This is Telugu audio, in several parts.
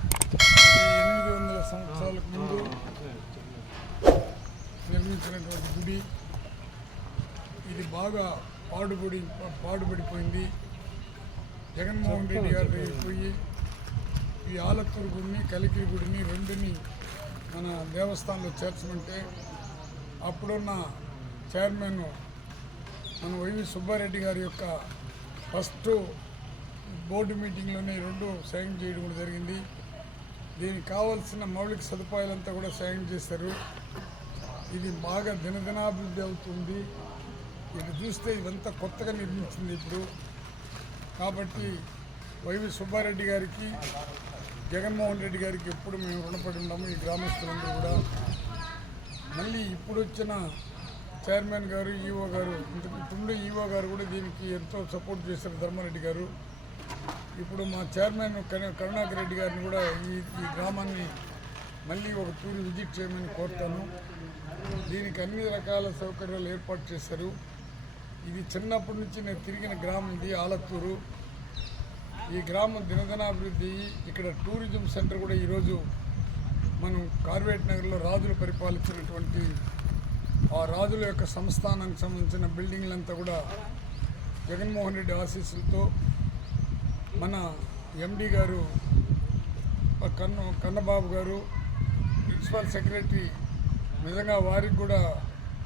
ఎనిమిది వందల సంవత్సరాలకు ముందు నిర్మించినటువంటి గుడి. ఇది బాగా పాడుబడి పాడుపడిపోయింది జగన్మోహన్ రెడ్డి గారి దగ్గరికి పోయి ఈ ఆలత్తూరు గుడిని కలికి గుడిని రెండుని మన దేవస్థానంలో చేర్చమంటే అప్పుడున్న చైర్మన్ మన వైవి సుబ్బారెడ్డి గారి యొక్క ఫస్ట్ బోర్డు మీటింగ్లోనే రెండు సైన్ చేయడం కూడా జరిగింది. దీనికి కావాల్సిన మౌలిక సదుపాయాలంతా కూడా సాయం చేశారు. ఇది బాగా దినదినాభివృద్ధి అవుతుంది. ఇది చూస్తే ఇదంతా కొత్తగా నిర్మించింది ఇప్పుడు. కాబట్టి వైవి సుబ్బారెడ్డి గారికి జగన్మోహన్ రెడ్డి గారికి ఎప్పుడు మేము రుణపడి ఉన్నాము ఈ గ్రామస్తులందరూ కూడా. మళ్ళీ ఇప్పుడు వచ్చిన చైర్మన్ గారు ఈఓ గారు ఇంతకు ఇప్పుడు ఈఓ గారు కూడా దీనికి ఎంతో సపోర్ట్ చేశారు ధర్మారెడ్డి గారు. ఇప్పుడు మా చైర్మన్ కరుణాకర్ రెడ్డి గారిని కూడా ఈ ఈ గ్రామాన్ని మళ్ళీ ఒక తూరి విజిట్ చేయమని కోరుతాను. దీనికి అన్ని రకాల సౌకర్యాలు ఏర్పాటు చేశారు. ఇది చిన్నప్పటి నుంచి నేను తిరిగిన గ్రామం ఇది ఆలత్తూరు. ఈ గ్రామం దినదినాభివృద్ధి ఇక్కడ టూరిజం సెంటర్ కూడా ఈరోజు మనం కార్వేట్ నగర్లో రాజులు పరిపాలించినటువంటి ఆ రాజుల యొక్క సంస్థానానికి సంబంధించిన బిల్డింగ్లంతా కూడా జగన్మోహన్ రెడ్డి ఆశీస్సులతో మన ఎండి గారు కన్ను కన్నబాబు గారు ప్రిన్సిపల్ సెక్రటరీ నిజంగా వారికి కూడా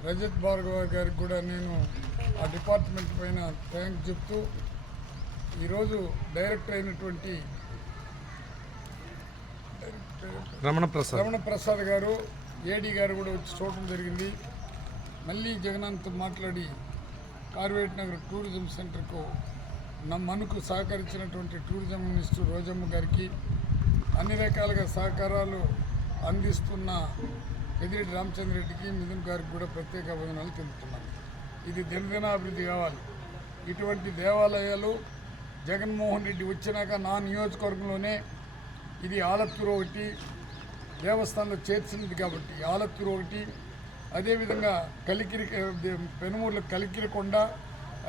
రజత్ భార్గవ గారికి కూడా నేను ఆ డిపార్ట్మెంట్ పైన థ్యాంక్ చెప్తూ ఈరోజు డైరెక్టర్ అయినటువంటి రమణ ప్రసాద్ రమణ ప్రసాద్ గారు ఏడీ గారు కూడా వచ్చి చూడటం జరిగింది. మళ్ళీ జగనంత్ మాట్లాడి కార్వేట్ నగర్ టూరిజం సెంటర్కు మనకు సహకరించినటువంటి టూరిజం మినిస్టర్ రోజమ్మ గారికి అన్ని రకాలుగా సహకారాలు అందిస్తున్న పెదిరెడ్డి రామచంద్రరెడ్డికి మిథున్ గారికి కూడా ప్రత్యేక అభినందనలు తెలుపుతున్నాను. ఇది దినదినాభివృద్ధి కావాలి. ఇటువంటి దేవాలయాలు జగన్మోహన్ రెడ్డి వచ్చినాక నా నియోజకవర్గంలోనే ఇది ఆలత్తూరు ఒకటి దేవస్థానంలో చేర్చినది కాబట్టి ఆలత్తూరు ఒకటి అదేవిధంగా కలికిరి పెనుమూరులో కలికిరికొండ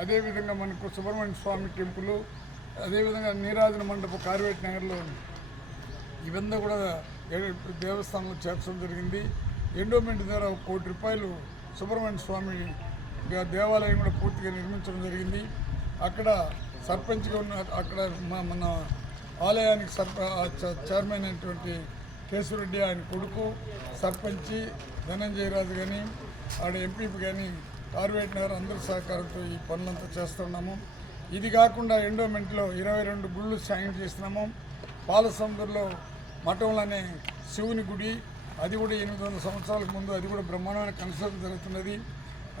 అదేవిధంగా మనకు సుబ్రహ్మణ్య స్వామి టెంపుల్ అదేవిధంగా నీరాజన మండపం కార్వేట్ నగర్లో ఇవన్నీ కూడా దేవస్థానంలో చేర్చడం జరిగింది. ఎండోమెంట్ ద్వారా ఒక కోటి రూపాయలు సుబ్రహ్మణ్య స్వామి దేవాలయం కూడా పూర్తిగా నిర్మించడం జరిగింది. అక్కడ సర్పంచ్గా ఉన్న అక్కడ మన ఆలయానికి సర్ప చైర్మన్ అయినటువంటి కేశవరెడ్డి ఆయన కొడుకు సర్పంచి ధనంజయరాజు కానీ ఆడ ఎంపీపీ కానీ కార్వేట్ నగర్ అందరి సహకారంతో ఈ పనులంతా చేస్తున్నాము. ఇది కాకుండా ఎండోమెంట్లో ఇరవై రెండు గుళ్ళు సాయం చేస్తున్నాము. పాలసముద్రలో మఠంలోనే శివుని గుడి అది కూడా ఎనిమిది వందల సంవత్సరాలకు ముందు అది కూడా బ్రహ్మాండమైన కన్స్ట్రక్షన్ జరుగుతున్నది.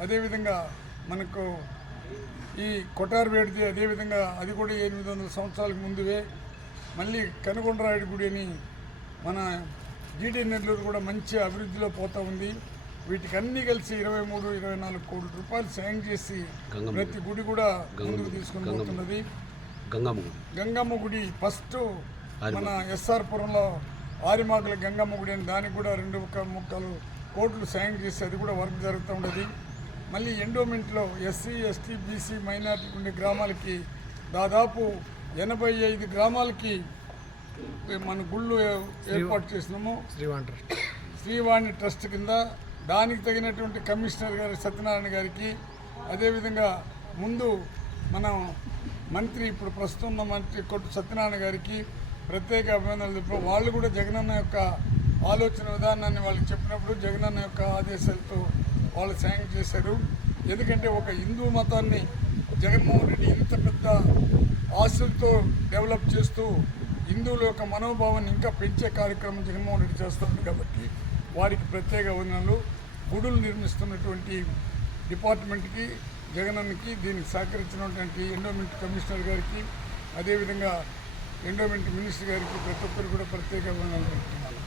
అదేవిధంగా మనకు ఈ కొటార్వేడిది అదేవిధంగా అది కూడా ఎనిమిది వందల సంవత్సరాలకు ముందువే. మళ్ళీ కనుగొండరాయుడి గుడి అని మన జీటీ నెల్లూరు కూడా మంచి అభివృద్ధిలో పోతా ఉంది. వీటికి అన్ని కలిసి ఇరవై మూడు ఇరవై నాలుగు కోట్ల రూపాయలు సాయం చేసి ప్రతి గుడి కూడా ముందుకు తీసుకుని పోతున్నది. గంగమ్మ గుడి. గంగమ్మ గుడి ఫస్ట్ మన ఎస్ఆర్ పురంలో ఆరిమాకుల గంగమ్మ గుడి అని దానికి కూడా రెండు ఒక ముక్కలు కోట్లు సాయం చేసి అది కూడా వర్క్ జరుగుతూ ఉండేది. మళ్ళీ ఎండోమెంట్లో ఎస్సీ ఎస్టీ బీసీ మైనార్టీ ఉండే గ్రామాలకి దాదాపు ఎనభై ఐదు గ్రామాలకి మన గుళ్ళు ఏర్పాటు చేసినాము. శ్రీవాంటర్ శ్రీవాణి ట్రస్ట్ కింద దానికి తగినటువంటి కమిషనర్ గారి సత్యనారాయణ గారికి అదేవిధంగా ముందు మనం మంత్రి ఇప్పుడు ప్రస్తుతం ఉన్న మంత్రి కొట్టు సత్యనారాయణ గారికి ప్రత్యేక అభినందనలు చెప్పాం వాళ్ళు కూడా జగనన్న యొక్క ఆలోచన విధానాన్ని వాళ్ళకి చెప్పినప్పుడు జగనన్న యొక్క ఆదేశాలతో వాళ్ళు సాయం చేశారు. ఎందుకంటే ఒక హిందూ మతాన్ని జగన్మోహన్ రెడ్డి ఇంత పెద్ద ఆశలతో డెవలప్ చేస్తూ హిందువుల యొక్క మనోభావాన్ని ఇంకా పెంచే కార్యక్రమం జగన్మోహన్ రెడ్డి చేస్తుంది కాబట్టి వారికి ప్రత్యేక వందనలు. గుడులు నిర్మిస్తున్నటువంటి డిపార్ట్మెంట్కి జగనన్నకి దీనికి సహకరించినటువంటి ఎండోమెంట్ కమిషనర్ గారికి అదేవిధంగా ఎండోమెంట్ మినిస్టర్ గారికి ప్రతి ఒక్కరు కూడా ప్రత్యేక వందనలు పెడుతున్నారు